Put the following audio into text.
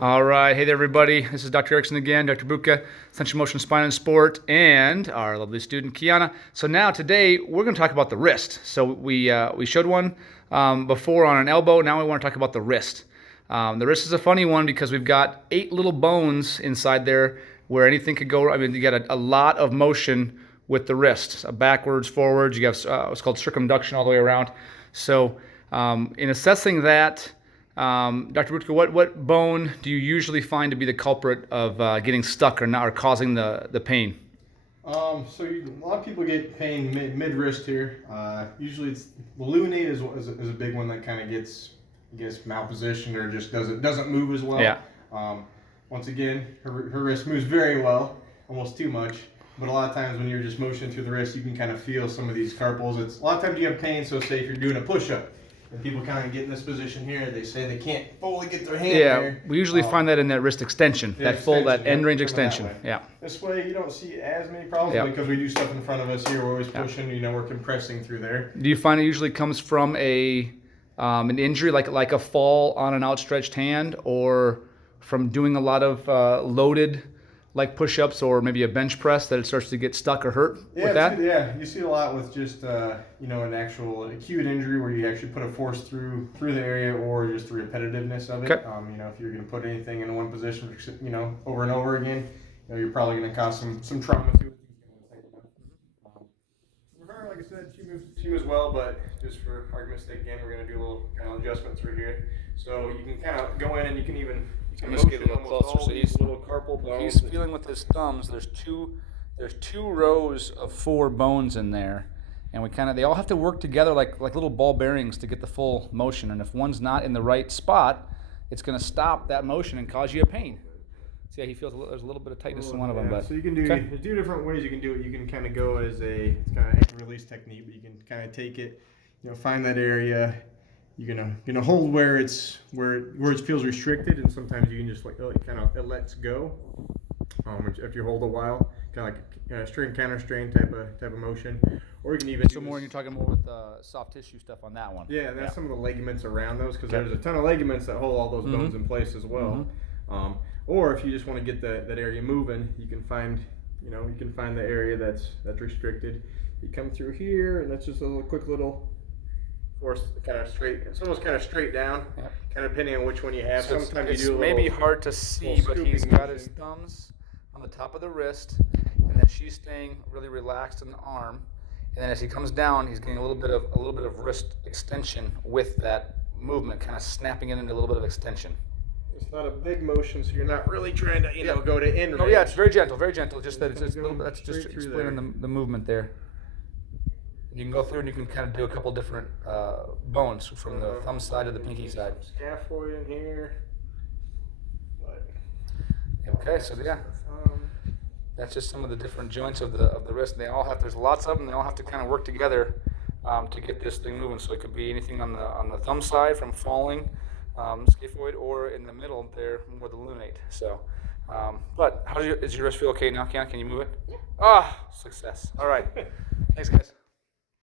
All right, hey there everybody. This is Dr. Erickson again, Dr. Buctha, Essential Motion Spine and Sport, and our lovely student Kiana. So now today we're going to talk about the wrist. So we showed one before on an elbow. Now we want to talk about the wrist. The wrist is a funny one because we've got 8 little bones inside there where anything could go. I mean, you got a lot of motion with the wrist, backwards, forwards. You have what's called circumduction all the way around. So in assessing that, Dr. Buctha, what bone do you usually find to be the culprit of getting stuck or not, or causing the pain? A lot of people get pain mid wrist here. Usually, it's the lunate is a big one that kind of gets malpositioned or just doesn't move as well. Yeah. Once again, her wrist moves very well, almost too much. But a lot of times when you're just motioning through the wrist, you can kind of feel some of these carpals. A lot of times you have pain. So say if you're doing a push-up, and people kind of get in this position here, they say they can't fully get their hand there. Yeah, we usually find that in that wrist extension, that end range extension. Yeah. This way you don't see as many problems because we do stuff in front of us here. We're always pushing, we're compressing through there. Do you find it usually comes from an injury, like a fall on an outstretched hand, or from doing a lot of loaded like push-ups or maybe a bench press that it starts to get stuck or hurt with that? Yeah, you see a lot with just an actual acute injury where you actually put a force through the area, or just the repetitiveness of it. Okay. If you're going to put anything in one position, over and over again, you're probably going to cause some trauma to it. For her, like I said, she moves well, but just for argument's sake, again, we're going to do a little kind of adjustment through here. So you can kind of go in and you can even. I'm just get a little closer. So he's feeling with his thumbs. There's two rows of 4 bones in there, and they all have to work together like little ball bearings to get the full motion. And if one's not in the right spot, it's going to stop that motion and cause you a pain. See how he feels? There's a little bit of tightness in one of them. But so you can do there's 2 different ways you can do it. You can kind of go as a kind of release technique, but you can kind of take it, find that area. You're gonna hold where it feels restricted, and sometimes you can just it lets go. If you hold a while, kind of like strain counter strain type of motion, or you can even. So you're talking more with soft tissue stuff on that one. Yeah, that's some of the ligaments around those, because there's a ton of ligaments that hold all those bones in place as well. Or if you just want to get that area moving, you can find the area that's restricted. You come through here, and that's just a quick little. Force kind of straight. It's almost kind of straight down, kind of depending on which one you have. So sometimes it's you do maybe hard to see, but he's got his thumbs on the top of the wrist, and then she's staying really relaxed in the arm. And then as he comes down, he's getting a little bit of wrist extension with that movement, kind of snapping it into a little bit of extension. It's not a big motion, so you're not really trying to go to end. Oh yeah, it's very gentle, very gentle. Just that it's just a little bit. That's just explaining the movement there. You can go through and you can kind of do a couple different bones from the thumb side to the pinky side. Scaphoid in here. Okay, so yeah, that's just some of the different joints of the wrist. There's lots of them. They all have to kind of work together to get this thing moving. So it could be anything on the thumb side from falling, scaphoid, or in the middle there more the lunate. So, but does your wrist feel okay now, Kiana? Can you move it? Yeah. Success. All right. Thanks, guys.